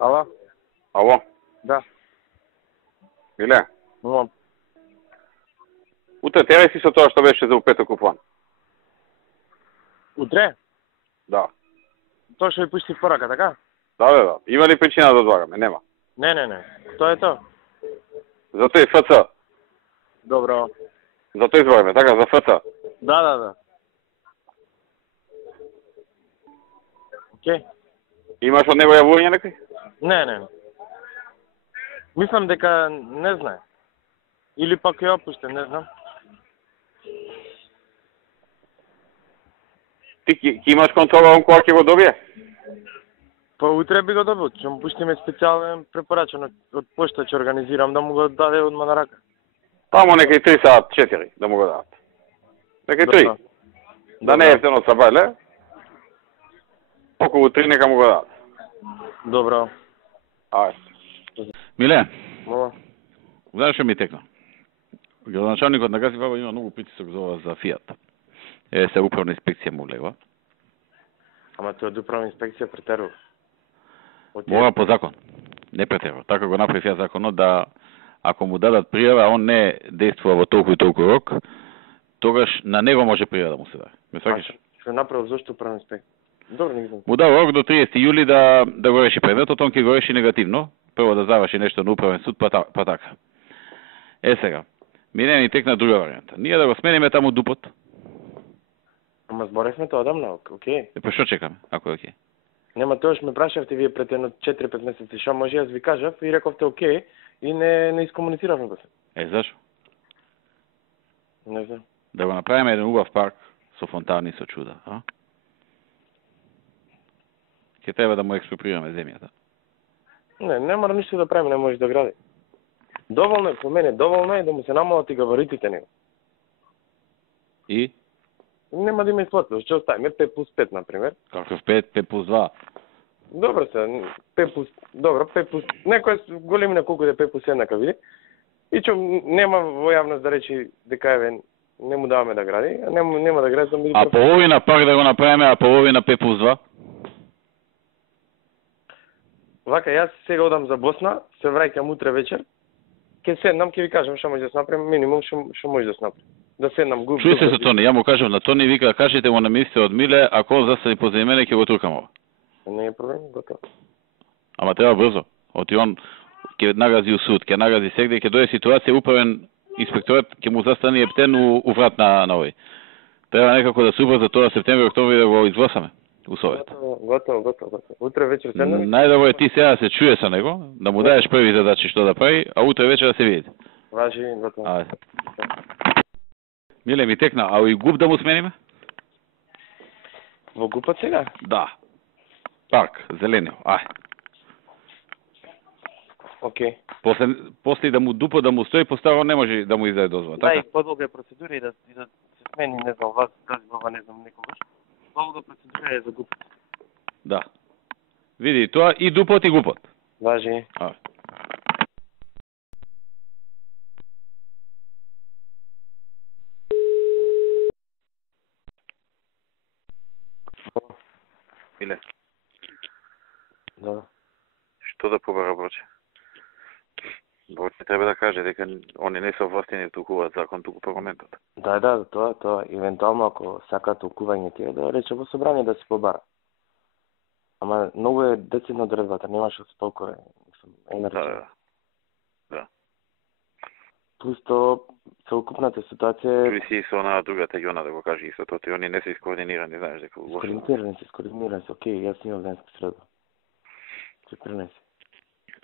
Ало? Ало? Да. Миле? Но. Утре терај си со тоа што беше за у петок купон. Утре? Да. Тоа што ви пушти порака, така? Да. Има ли причина да одлагаме? Нема. Не. Тоа е тоа. За тој ФЦ. Добро. За тој избораме, така, за ФЦ. Да. Океј. Имаш од него јавување некој? Не. Мислам дека не знае. Или пак ја опуштен, не знам. Ти ќе имаш контрола он кога ќе го добие? Па утре би го добил, ќе му пуштиме специјален препорачен од пошта, ќе организирам да му го даде одма на рака. Тамо некај 3 саат 4 да му го дадат. Некај 3. Да не е ефтено са бајле. Околу 3 нека му го дадат. Добро. Ајде. Миле, Мова. знаеш што ми текна? Градоначалникот на Гази Баба има многу притисок за Фијат. Се управна инспекција му влегва. Ама тоа е управна инспекција претерува. Мора по закон. Не претерува. Така го направи Фијат законот да ако му дадат пријава, а он не действува во толку и толку рок, тогаш на него може пријава да му се даде. Ме сваќаш? Што направил зошто управна инспекција? Добро, не знам. Му дава рок до 30 јули да го реши предметот, он ќе го реши негативно. Прво да заврши нешто на управен суд, па така. Сега, мене ни текна друга варијанта. Ние да го смениме таму дупот. Ама зборевме тоа одамна, окей. Па што чекаме, ако е окей? Нема, тоаш ме прашавте вие пред едно 4-5 месеци, што може, јас ви кажав и рековте окей и не искомунициравме го се. Зашо? Не знам. Да го направиме еден убав парк со фонтани, со чуда, а? Ќе треба да му експроприираме земјата. Не мора ништо да правиме, не може да гради. Доволно е, по мене, доволно е да му се намалат и габаритите него. И? Нема да има изплатено, што оставиме 5+5, например. Каков 5+2? Добро се, 5+, некој големина колку да 5+1 ка види. И што нема во јавност да речи дека еве не му даваме да гради, а нема да гради да биде. А половина парк да го направиме, а половина 5+2? Вака, јас сега одам за Босна, се враќам утре вечер. Ке седнам, ке ви кажам што може да се направи, минимум што може да се направи. Да седнам го. Чуј се со Тони, ја му кажав на Тони, вика, кажете му на министер од Миле, ако он застани позади мене, ќе го туркам ова. Не е проблем, готово. Ама треба брзо. Оти он ќе нагази у суд, ќе нагази сегде, ќе дојде ситуација, управен инспекторат ќе му застане ептен у врат на овој. Треба некако да се убрза тоа септември, октомври да го изгласаме у совет. Готово. Утре вечер седнаме. Најдобро е ти сега да се чуе со него, да му даеш први задачи што да прави, а утре вечер да се видите. Важи, готово. Ајде. Миле ми текна, а и ГУП да му смениме? Во ГУПот сега? Да. Парк, зеленио, Окей. После да му дупо да му стои постаро не може да му издаде дозвола, Да, така? и подолга е процедура и да се смени, не знам, вас, тази глава, не знам, некогаш. Подолга процедура е за ГУП. Да. Види, тоа и дупот и ГУПот. Важи. Миле. Да. Што да побара Борче? Борче треба да каже дека они не се овластени да толкуваат закон туку парламентот. Да, тоа. Евентуално ако сакаат толкување тие, да рече во собрание да се побара. Ама многу е децидна одредбата, немаш да се толку Да. Плюс то целокупната ситуација е... Чуј си со онаа другата Јона да го каже истото, и они не се искоординирани, знаеш дека лошо. Скоординирани се, окей, јас имам денска среда. Се пренеси.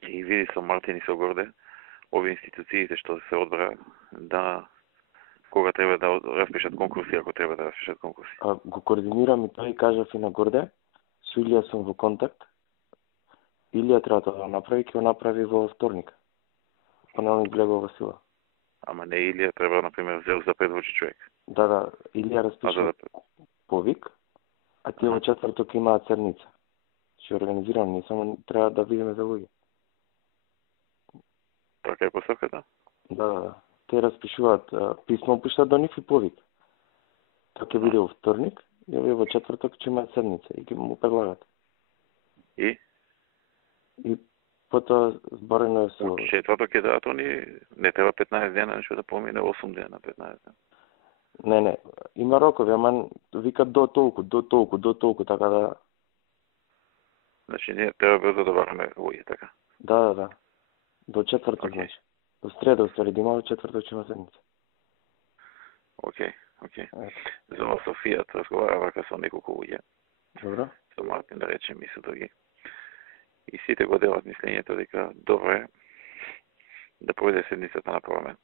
И види со Мартин и со Горде, овие институциите што се одбра да кога треба да распишат конкурси, ако треба да распишат конкурси. Го координирам и тоа и кажав и на Горде, со Илија сум во контакт. Илија треба да го направи, ќе го направи во вторник. Понеделник влегува во сила. Ама не Илија треба, например, зел за предвочи човек. Да, Илија распиша повик, а тие во четврток имаат седница. Ќе организирам, ние само треба да видиме за луѓе. Така е посоката? Да. Те распишуваат писмо, пишат до нив и повик. Тоа ќе биде во вторник, и во четврток ќе имаат седница и ќе му предлагат. И потоа зборено се. Четврток ќе дадат они, не треба 15 дена, нешто да помине 8 дена, 15 дена. Не, има рокови, ама викат до толку, така да... Значи, ние треба брзо да бараме луѓе, така. Да. До четврток, Okay. значи. До среда, уствари, да има четврток, че има седмица. Океј. За Софија разговара вака со неколку луѓе. Добро. Со Мартин, да речем, и со други. И сите го делат мислењето дека добро е да пројде седмицата на парламент.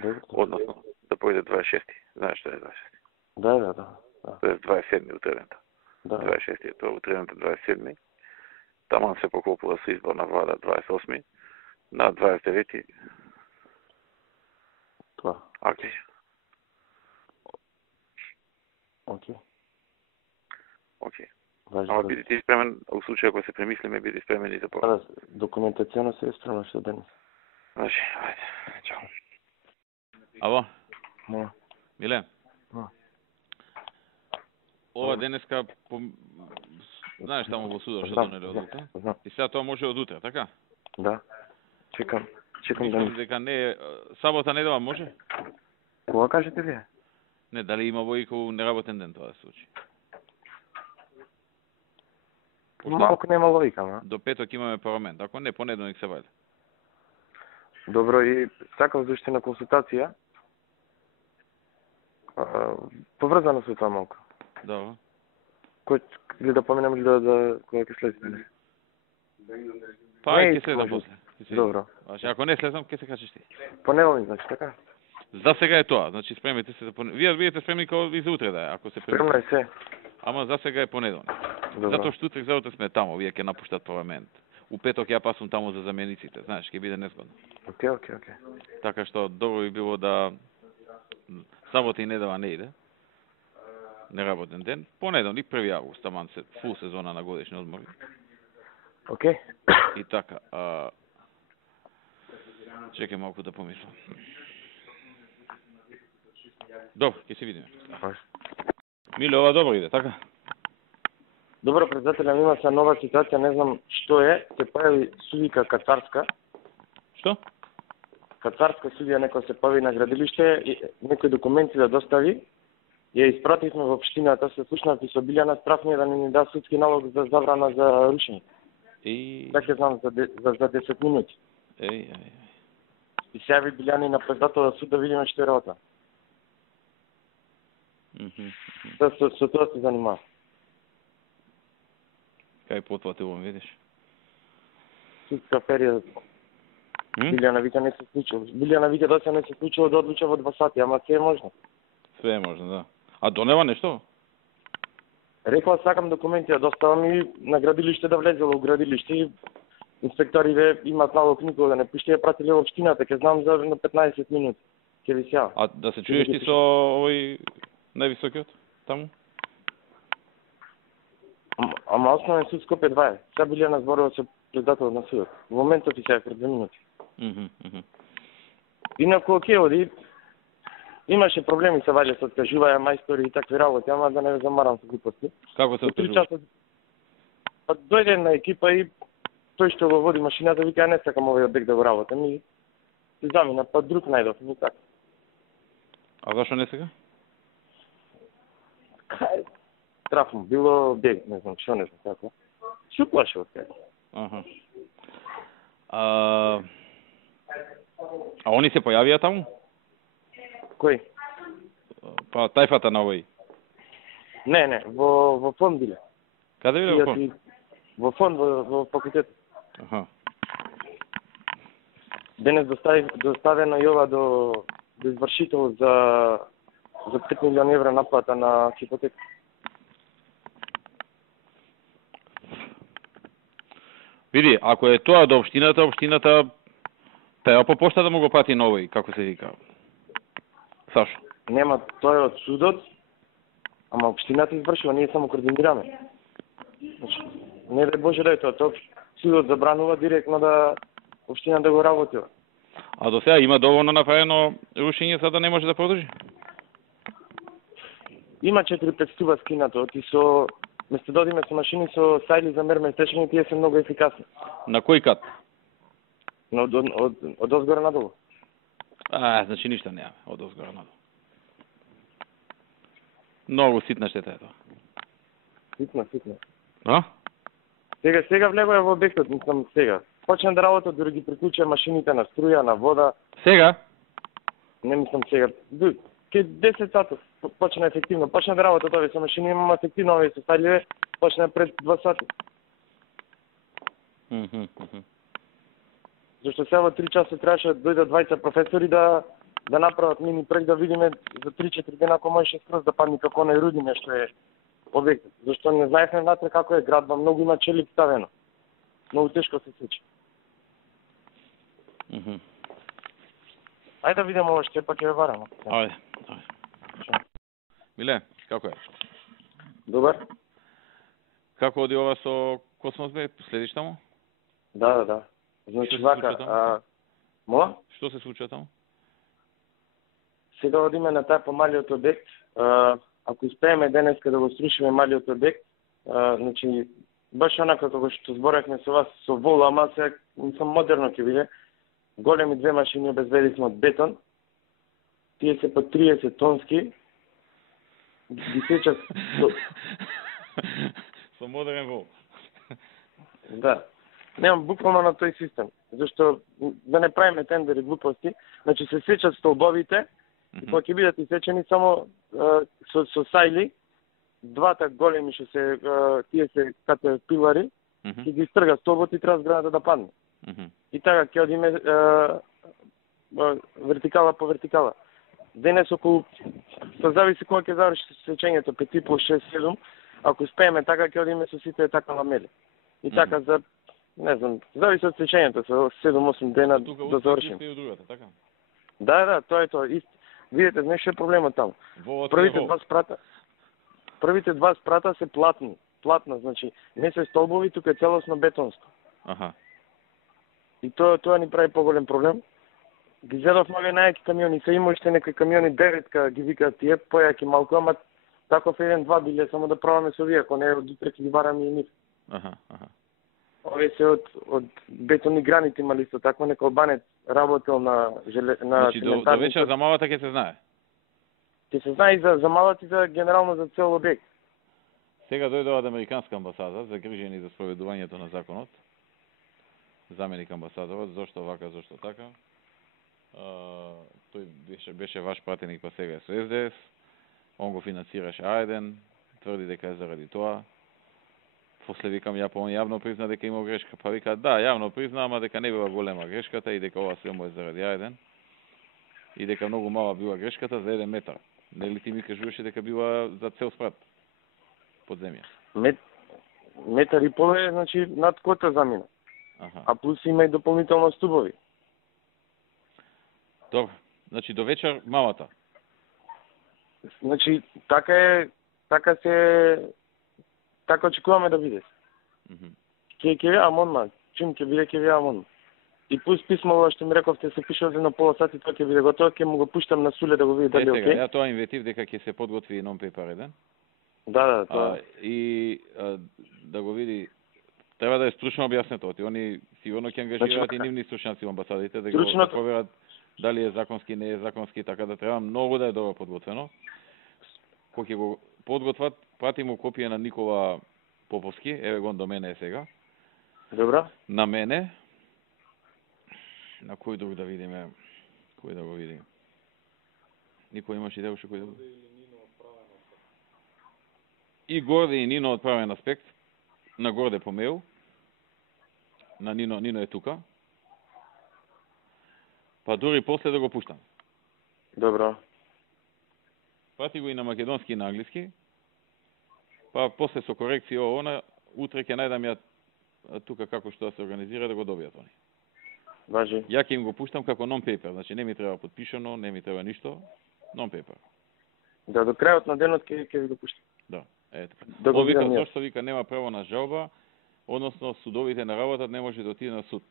Добро. Односно, да пројде 26. Знаеш што е 26? Да. Тоа е 27 утревента. Да. 26 е тоа, утревента 27. Таман се поклопува со избор на влада 28. На 29. Това. Океј. Важно. Ама биди ти спремен, у случај ако се премислиме, биди спремен и за по. Да, документационно се е спремно што денес. Значи, ајде, чао. Ало, Моја. Миле. Да. Ова денеска, знаеш таму во судот што донеле одлука? Знам. И сега тоа може од утре, така? Да. Чекам да Мислам дека не, сабота, недела може? Кога кажете вие? Не, дали има во ику неработен ден тоа да се случи? Малку нема логика, ма. До петок имаме парламент, ако не, понеделник се вајде. Добро, и сакав да уште на консултација. Поврзано со тоа малку. Добро. Кој или да поменам или да кога ќе слезете? Па Не, ќе следам може. после. Добро. Значи, ако не слезам, ќе се качиш ти. Понеделник, значи, така? За сега е тоа, значи спремете се за понеделник. Вие бидете спремни како и за утре да е, ако се Спремно премете. е се. Ама за сега е понеделник. Добро. Затоа што утре за утре сме таму, вие ќе напуштат парламент. У петок ја пасувам таму за замениците, знаеш, ќе биде незгодно. Океј. Така што добро би било да сабота и недела не иде. Неработен ден. Понеделник 1 август, таман се фул сезона на годишни одмори. Океј. И така, чекај малку да помислам. Добро, ќе се видиме. Миле, ова добро иде, така? Добро, председателя, има се нова ситуација, не знам што е, се појави судика кацарска. Што? Кацарска судија некој се појави на градилиште, и некои документи да достави. Ја испративме во општината, се слушнав и со Билјана, страфни да ни да судски налог за забрана за рушење. Така знам за 10 минути. И се јави Билјани на председател суд да видиме што е работа. Со тоа се занимава. Кај потватувам, видиш? Судска период. Билјана вика не се случило. Билјана вика да се не се случило да одлуча во 2 сати, ама се е можно. Све е можно, да. А донела нешто? Рекла сакам документи да доставам и на градилиште да влезело у градилиште и инспекторите имаат налог никога да не пиште, ја пратиле во општината, ќе знам за на 15 минути. Ќе ви сеа. А да се чуеш ти со овој највисокиот таму? Ама основен суд Скопје 2 е. Сега Билјана зборува со председател на судот. Во моментот ти сега пред 2 минути. Инаку окей, оди. Имаше проблеми се ваѓа со откажуваја мајстори и такви работи, ама да не ве замарам со глупости. Како се откажуваш? Па дојде една екипа и тој што го води машината вика не сакам овој објект да го работам и се замина, па друг најдов, и така. А зашо не сега? Траф му било објект, не знам што, не знам како. Се уплаши од како. А они се појавија таму? Кој? Па тајфата на овој. Не, во фонд биле. Каде биле во фонд? Во фонд, во факултет. Денес доставено и ова до извршител за 5 милиони евра наплата на хипотека. Види, ако е тоа до општината треба по пошта да му го плати на овој, како се вика. Сашо? Нема, тоа е од судот, ама општината извршува, ние само координираме. Значи, не дај Боже да е тоа, судот забранува директно да општина да го работи. А до сега има доволно направено рушење за да не може да продолжи? Има 4-5 стуба скинато, и со место да одиме со машини со сајли за мерме течење, тие се многу ефикасни. На кој кат? Но од озгора надолу. Значи ништа нема од озгора надолу. Многу ситна штета е тоа. Ситна. А? Сега влегува во објектот, мислам сега. Почна да работат, дори ги приклучија машините на струја, на вода. Сега? Не мислам сега. Ке 10 сата почна ефективно. Почна да работат овие со машини, имам ефективно овие со стајливе, почна пред 2 сати. Зашто сега во 3 часа требаше да дојдат двајца професори да направат мини проект, да видиме за 3-4 дена ако можеше скроз да падне како онај Рудине што е објектот. Зашто не знаевме внатре како е градба, многу има челик ставено. Многу тешко се сечи. Ајде да видиме ова што пак ќе вараме. Ајде. Миле, како е? Добар? Како оди ова со Космос Б? Следиш таму? Да. Значи вака, мола? Што се случува таму? Сега одиме на тај помалиот објект. Ако успееме денеска да го срушиме малиот објект, значи баш онака како што зборевме со вас со вол, ама сега мислам модерно ќе биде. Големи 2 машини обезбедисме од бетон. Тие се по 30 тонски. Ги сечат со модерен вол. Да. Немам буквално на тој систем, зашто да не правиме тендери глупости, значи се сечат столбовите, и кога ќе бидат исечени само со сајли, двата големи што се тие се кате пилари, ќе ги стрга столбот и треба зградата да падне. И така ќе одиме вертикала по вертикала. Денес околу, се зависи кога ќе заврши сечењето, 5,5-6-7, ако успееме така ќе одиме со сите така ламели. И така за, не знам, зависи од сечењето, со 7-8 дена да завршим. Другата, така? Да, тоа е тоа. Видите, знаеш што е проблемот таму. Првите два спрата се платна, значи не се столбови, тука е целосно бетонско. И тоа ни прави поголем проблем. Ги зедов многу најаки камиони, се има уште некои камиони 9 ги викаат тие, појаки малку, ама таков 1-2 биле само да пробаме со овие, ако не од утре ќе ги бараме и нив. Овие се од бетонни граници имали исто такво, некој албанец работел на Значи до вечер за малата ќе се знае. Ќе се знае и за малата и за генерално за цел објект. Сега дојде од американска амбасада, загрижени за спроведувањето на законот. Заменик амбасадорот, зошто вака, зошто така. Тој беше ваш пратеник, па сега е со СДС. Он го финансираше А1, тврди дека е заради тоа. После викам он јавно призна дека имал грешка, па вика да, јавно призна, ама дека не била голема грешката и дека ова све е заради А1. И дека многу мала била грешката за 1 метар. Нели ти ми кажуваше дека била за цел спрат под земја? Метар и пол е, значи, над кота замина. А плюс има и дополнително стубови. Добро. Значи до вечер малата. Значи така очекуваме да биде. Ќе видам одма, чим ќе биде ќе видам одма. И плюс писмово што ми рековте се пише за поло сати, тоа ќе биде готово, ќе му го пуштам на Суле да го види дали е окей. Ја тоа инвестив дека ќе се подготви нон пейпер еден. Да, тоа. И да го види, треба да е стручно објаснето, они сигурно ќе ангажираат и нивни стручњаци во амбасадите да го проверат дали е законски, не е законски, така да треба многу да е добро подготвено. Кога ќе го подготват, прати му копија на Никола Поповски, еве го до мене е сега. Добро. На мене. На кој друг да видиме? Кој да го видиме? Никој имаш идеја уште кој да го види? И Горде и Нино од правен аспект. На Горде по мејл. На Нино е тука. Па дури после да го пуштам. Добро. Прати го и на македонски и на англиски. Па после со корекција она, утре ќе најдам ја тука како што да се организира да го добијат они. Важи. Ја ќе им го пуштам како non-paper, значи не ми треба подпишано, не ми треба ништо, non-paper. Да, до крајот на денот ќе ви го пуштам. Да, ето. Да го видам ја. Зошто вика нема право на жалба, односно судовите на работат не може да отиде на суд.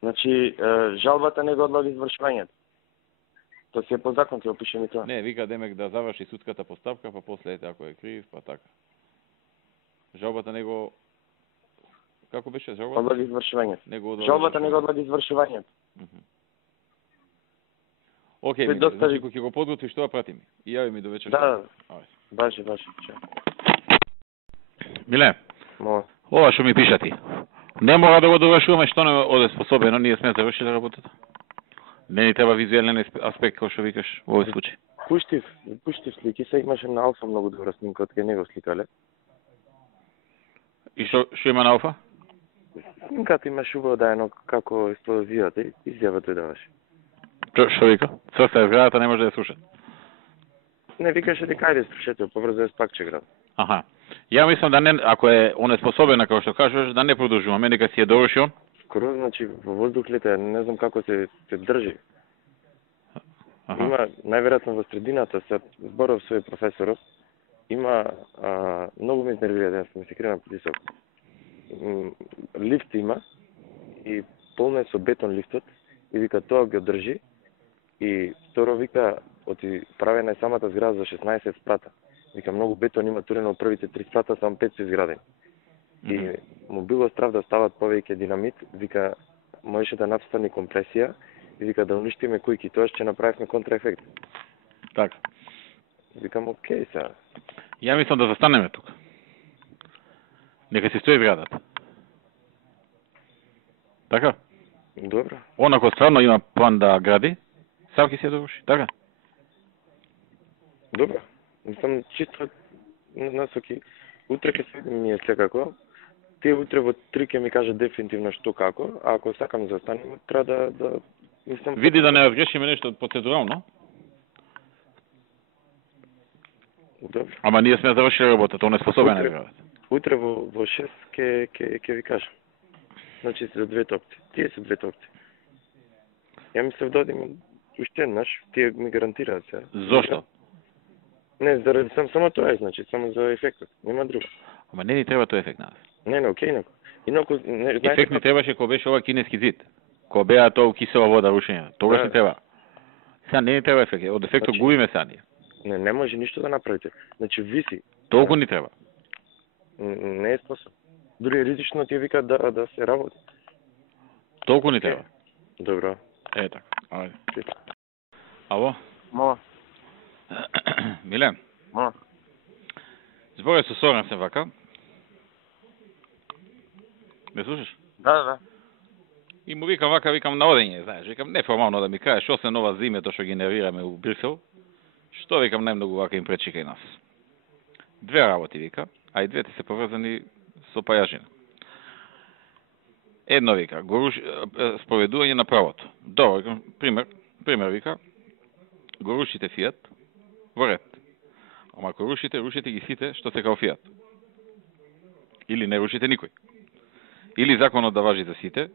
Значи, жалбата не го одлага извршувањето. Тоа си е по закон, ќе опишем и тоа. Не, вика Демек да заврши судската постапка, па после ете ако е крив, па така. Жалбата него како беше жалбата? Одлаги извршувањето. Него одлаги Жалбата него одлаги извршувањето. Океј, Тој доста- значи кога ќе го подготвиш тоа прати ми. И јави ми до вечер. Да, Ајде. баше. Миле, Мова. ова што ми пиша ти. Не мора да го довршуваме што не оде способено, ние сме завршиле работата. Не ни треба визуелен аспект, кој што викаш во овој случај. Пуштив слики, се имаше на Алфа многу добра снимка од кај него сликале. И што има на Алфа? Снимката имаше убаво дајано како експлозијата и изјавата даваше. Што вика? Црста е зградата, не може да ја слуша. Не викаше дека ајде слушате, побрзо е спакче град. Аха. Ја мислам да не, ако е онеспособена, како што кажеш, да не продолжуваме, нека си ја доврши он. Скоро, значи, во воздух лета, не знам како се држи. Аха. Има, најверојатно во средината, се зборов свој професоров, има, многу ме изнервира, да ми се крена притисок. Лифт има, и полно е со бетон лифтот, и вика тоа го држи, и второ вика, оти правена е самата зграда за 16 спрата. Вика, многу бетон има турено од првите 3 спрата, само 5 се изградени. И му било страв да стават повеќе динамит, вика, можеше да настани компресија, и вика да уништиме кујки, тоа ќе направивме контраефект. Така. Викам, окей, сега. Ја мислам да застанеме тука. Нека си стои зградата. Така? Добро. Онако стварно има план да гради, сам ќе се доврши, така? Добро. Мислам, чисто насоки. Утре ќе се ми е секако. Тие утре во 3 ќе ми кажат дефинитивно што како, а ако сакам да застанем, треба да мислам... Види да не разгрешиме нешто процедурално. Добро. Ама ние сме завршили работата, он е способен Утре. да гради. Утре во 6 ќе ви кажам. Значи се двете опции. Тие се двете опции. Ја мислев да одим уште еднаш, тие ми гарантираат се. Зошто? Не, заради само тоа е, значи, само за ефектот. Нема друго. Ама не ни треба тој ефект на нас. Не, окей, инако. Инако, не, Ефект ни требаше кога беше ова кинески зид. Кога беа тоа кисела вода рушење. Тогаш ни треба. Сега не ни треба ефект. Од ефектот Значи- губиме сега ние. Не може ништо да направите. Значи, виси. Толку ни треба. Не е способ. Дури ризично ти вика да се работи. Толку ни треба. Добро. Е така. Ајде. Ало? Мала. Милен, Мала. зборе со Сорен се вака. Ме слушаш? Да. И му викам вака, викам на одење, знаеш, викам неформално да ми кажеш, освен ова зимето што ги нервираме у Брисел, што викам најмногу вака им пречи кај нас. Две работи вика, а и двете се поврзани со пајажина. Едно вика, споведување на правото. Добро, викам, пример вика, го рушите Фијат во ред. Ама ако рушите ги сите што се као Фијат. Или не рушите никој. Или законот да важи за сите,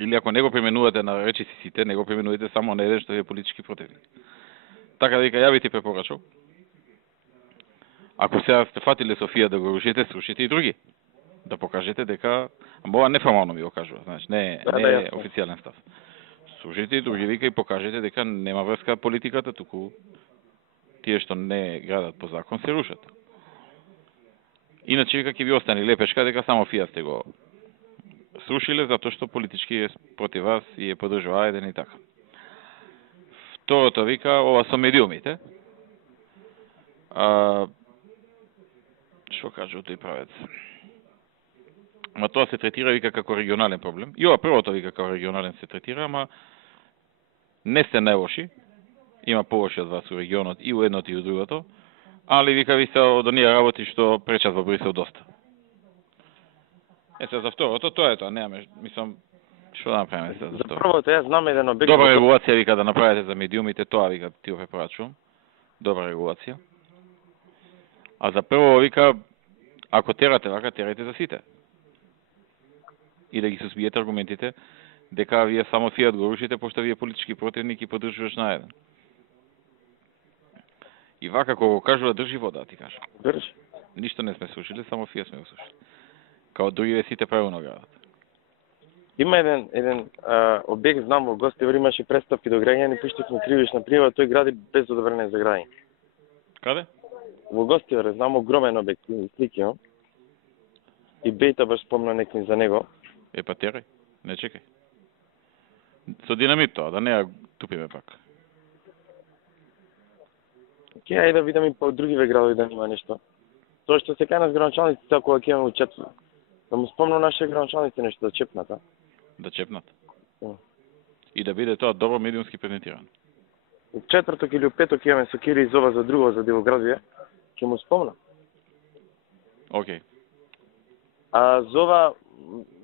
или ако не го применувате на речиси сите, не го применувате само на еден што е политички противник. Така да вика, ја би ти препорачал. Ако сега сте фатиле Софија да го рушите, срушите и други. Да покажете дека, ама ова неформално ми го кажува, знаеш, не е официјален став. Срушите и други, вика, и покажете дека нема врска политиката, туку тие што не градат по закон се рушат. Иначе вика ќе ви остане лепешка дека само Фијат сте го срушиле затоа што политички е против вас и е поддржува еден и така. Второто вика ова со медиумите. Што кажа тој правец? Ама тоа се третира вика како регионален проблем. И ова првото вика како регионален се третира, ама не сте најлоши. Има повеќе од вас у регионот и у едното и у другото. Али вика ви се од оние работи што пречат во Брисел доста. Сега за второто, тоа е тоа, немаме, мислам, што да направиме сега за За тоа. првото, јас знам еден обект. Добра регулација вика да направите за медиумите, тоа вика ти го препорачувам. Добра регулација. А за прво вика, ако терате вака, терате за сите. И да ги сузбиете аргументите дека вие само Фијат го рушите, пошто вие политички противник и поддржуваш на еден. И вака кога го кажува држи вода, ти кажа. Држи. Ништо не сме слушали, само Фијат сме го слушали. Као други сите правилно градат. Има еден објект, знам, во Гостивар имаше пристапи до граѓани, пуштивме кривична пријава, тој гради без одобрение за граѓање. Каде? Во Гостивар, знам, огромен објект, слики, но? И Бејта баш спомна некни за него. Па терай, не чекај. Со динамит тоа, да не ја тупиме пак. Ке, ајде да видам и по другиве градови да нема нешто. Тоа што се кај нас граначалниците, ако ќе имаме учет, да му спомнам нашите граначалници нешто да чепнат, а? Да чепнат. Да. И да биде тоа добро медиумски презентирано. У четврток или у петок имаме со Кири изова за друго за Дивоградија, ќе му спомнам. Океј. А зова,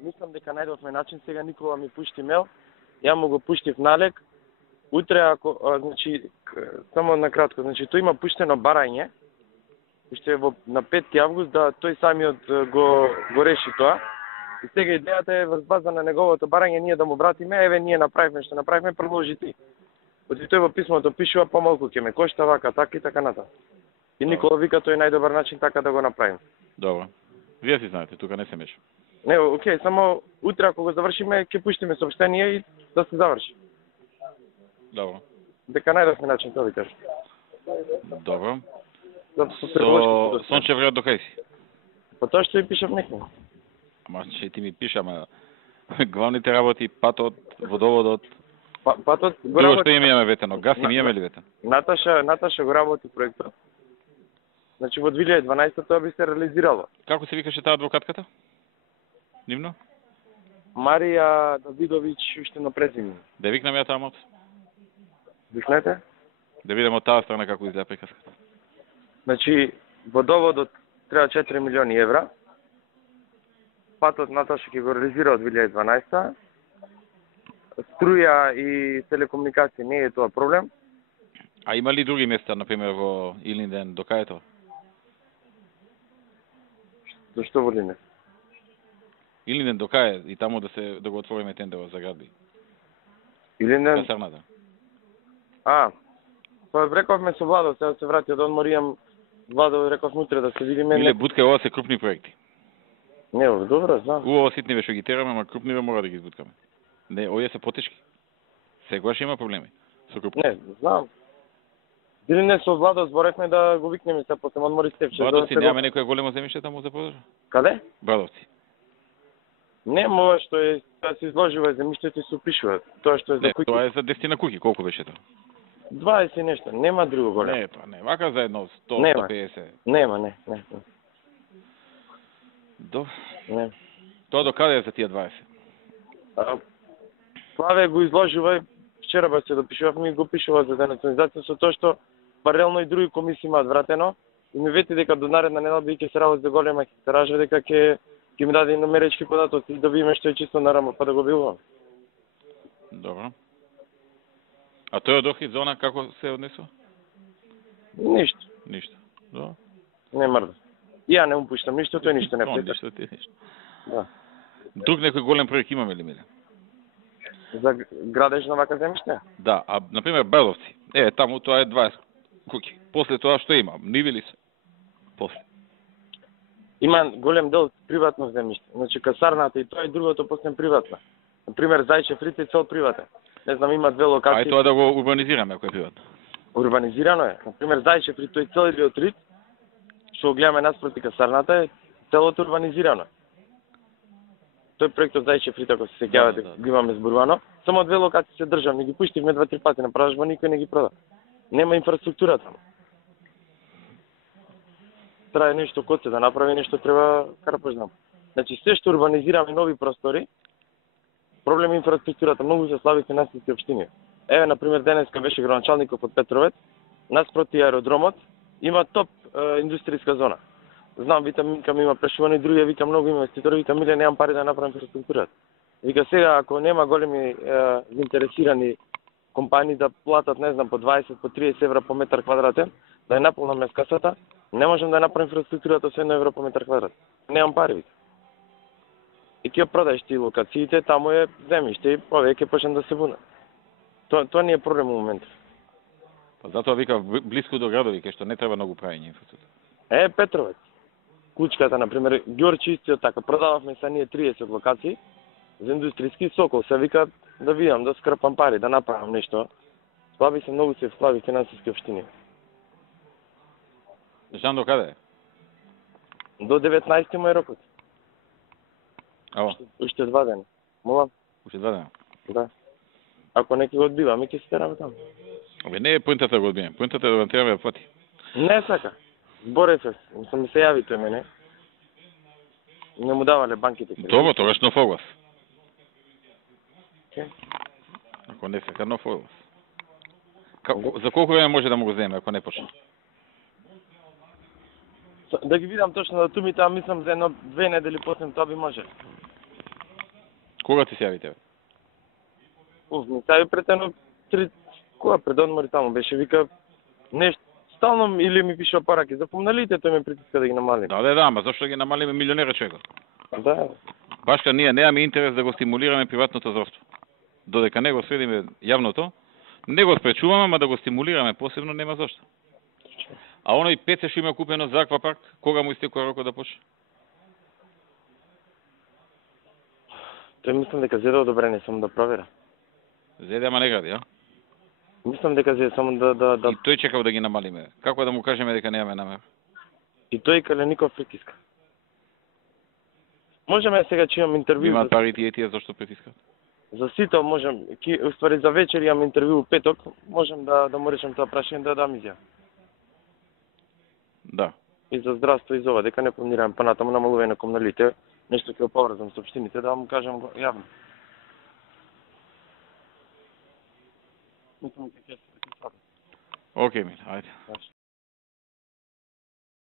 мислам дека најдовме начин, сега Никола ми пушти мейл, ја му го пуштив налек, утре ако, значи, само накратко, значи, тој има пуштено барање, уште на 5 август, да тој самиот го реши тоа. И сега идејата е врз база на неговото барање ние да му вратиме, еве ние направивме што направивме, продолжи ти. Оти тој во писмото пишува помалку ќе ме кошта вака, така и така натаму. И Никола вика тој е најдобар начин така да го направим. Добро. Вие си знаете, тука не се меша. Не, окей, само утре ако го завршиме, ќе пуштиме сообщение и да се заврши. Добро. Дека најдовме начин, тоа ви кажа. Добро. Со Сончев град до кај си? Па тоа што ви пишав некој. Ама че ти ми пиша, ама главните работи, патот, водоводот, Патот го друго што работи. имаме ветено, газ им имаме ли ветено? Наташа го работи проектот. Значи во 2012 тоа би се реализирало. Како се викаше таа адвокатката? Нивно? Марија Давидовиќ уште на презиме. Да викнам ја таму? Викнете? Да видиме од таа страна како изгледа приказката. Значи водоводот треба 4 милиони евра. Патот Наташа ќе го реализира од 2012. Струја и телекомуникација не е тоа проблем. А има ли други места, например во Илинден, до кај е тоа? Зашто во Лине? Илинден до кај е и таму да го отвориме тендерот за градби? Или не? Касарната. Па рековме со Владо, сега се врати од одмор, имам Владо, реков утре да се видиме. Иле бутка, ова се крупни проекти. Не, добро, знам. Убаво ситниве што ги тераме, ама крупниве мора да ги избуткаме. Не, овие се потешки. Секогаш има проблеми со крупни. Не, знам. Дили не со Владо зборевме да го викнеме се после одмори Стефче. Брадовци немаме некоја големо земјиште таму за продажа? Каде? Брадовци. Нема ова што е, да се изложува земјиштето и се упишува. Тоа што е за Не, куќи. тоа е за 10 куќи, колку беше тоа? 20 и нешто, нема друго големо. Не, па не, вака за едно 100, Нема. 150. Нема, не. Не. Тоа до каде е за тие 20? Славе го изложува, вчера ба се допишувавме и го пишува за денационализација со тоа што паралелно и други комисии имаат вратено и ми вети дека до наредна недела ќе се работи за голема хектаража, дека ќе ми даде номеречки податоци да видиме што е чисто нарамо па да го билувам. Добро. А тој од Охрид зона како се однесува? Ништо, Ништо. Добро. не мрда. И ја не му пуштам ништо, тој ништо не пита. Ништо, ти ништо. Да. Друг некој голем проект имаме ли, Миле? За градеж на вака земјиште? Да, а например Брадовци. Таму тоа е 20 куќи. После тоа што има? Ниви ли се? После. Има голем дел приватно земјиште. Значи касарната и тоа и другото после приватна. Например Зајчев Рит е цел приватен. Не знам, има две локации. Ај тоа да го урбанизираме ако е приватно. Урбанизирано е. Например Зајчев Рит, тој цел или Рит, што го гледаме наспроти касарната е целото урбанизирано. Тој проектот Зајчев Рит, ако се сеќавате, Да. го имаме зборувано. Само две локации се државни, ги пуштивме 2-3 пати на продажба, никој не ги прода. Нема инфраструктура таму. Треба нешто коце да направи, нешто треба карпознам. Значи се што урбанизираме нови простори, проблем е инфраструктурата, многу се слаби финансиски општини. Еве, например, денеска беше градоначалников од Петровец, наспроти аеродромот, има топ индустријска зона. Знам, викам има прешувани, други вика многу инвеститори, вика миле немам пари да направам инфраструктурата. Вика сега ако нема големи заинтересирани компании да платат, не знам, по 20, по 30 евра по метар квадратен, да ја наполнаме касата, не можам да направам инфраструктурата со 1 евро по метар квадрат. Немам пари, вика. И ќе продаеш ти локациите, таму е земјиште и овие ќе почнат да се бунат. Тоа не е проблем во моментот. Па затоа вика блиску до градови, кај што не треба многу правење инфраструктура. Петровец. Кучката, например, Ѓорче истиот така, продававме са ние 30 локации, за индустријски Сокол, се вика да видам, да скрпам пари, да направам нешто. Слаби се, многу се слаби финансиски општини. Знаеш до каде е? До 19 му е рокот. Ало, Уште 2 дена. Молам? уште 2 дена. Да. Ако некој го одбиваме, ќе се тераме таму. Абе, не е поинтата да го одбием. Поинтата е да го тераме да плати. Не сака. Борев се. Ми се јави тој мене. Не му давале банките. Добро, тогаш нов оглас. Окей. Ако не сака нов оглас. За колку време може да му го земе, ако не почне? Да ги видам точно датумите, а мислам за 1-2 недели после тоа би може. Кога ти се јави тебе? Ми стави пред едно 3 кога пред одмори таму беше вика нешто стално или ми пишува параки за помналите, тој ме притиска да ги намалим. Да, ама зашто ги намалиме милионера човекот? Да. Башка ние немаме интерес да го стимулираме приватното здравство. Додека не го следиме јавното, не го спречуваме, ама да го стимулираме посебно нема зашто. А оној ПЦ што има купено за аквапарк, кога му истекува рокот да почне? Тој мислам дека зеде одобрение, само да провера. Зеде, ама не гради, а? Мислам дека зеде само да И тој чекав да ги намалиме. Како да му кажеме дека немаме намер? И тој Калеников притиска. Можеме сега че имам интервју. Имаат пари тие зашто притискат? За сито можем, уствари за вечер имам интервју петок, можем да му речем тоа прашање да дам изјава. Да. И за здравство и за ова, дека не планираме понатаму намалување на комуналите, нешто ќе поврзам со општините, да вам кажам го јавно. Океј, миле, ајде.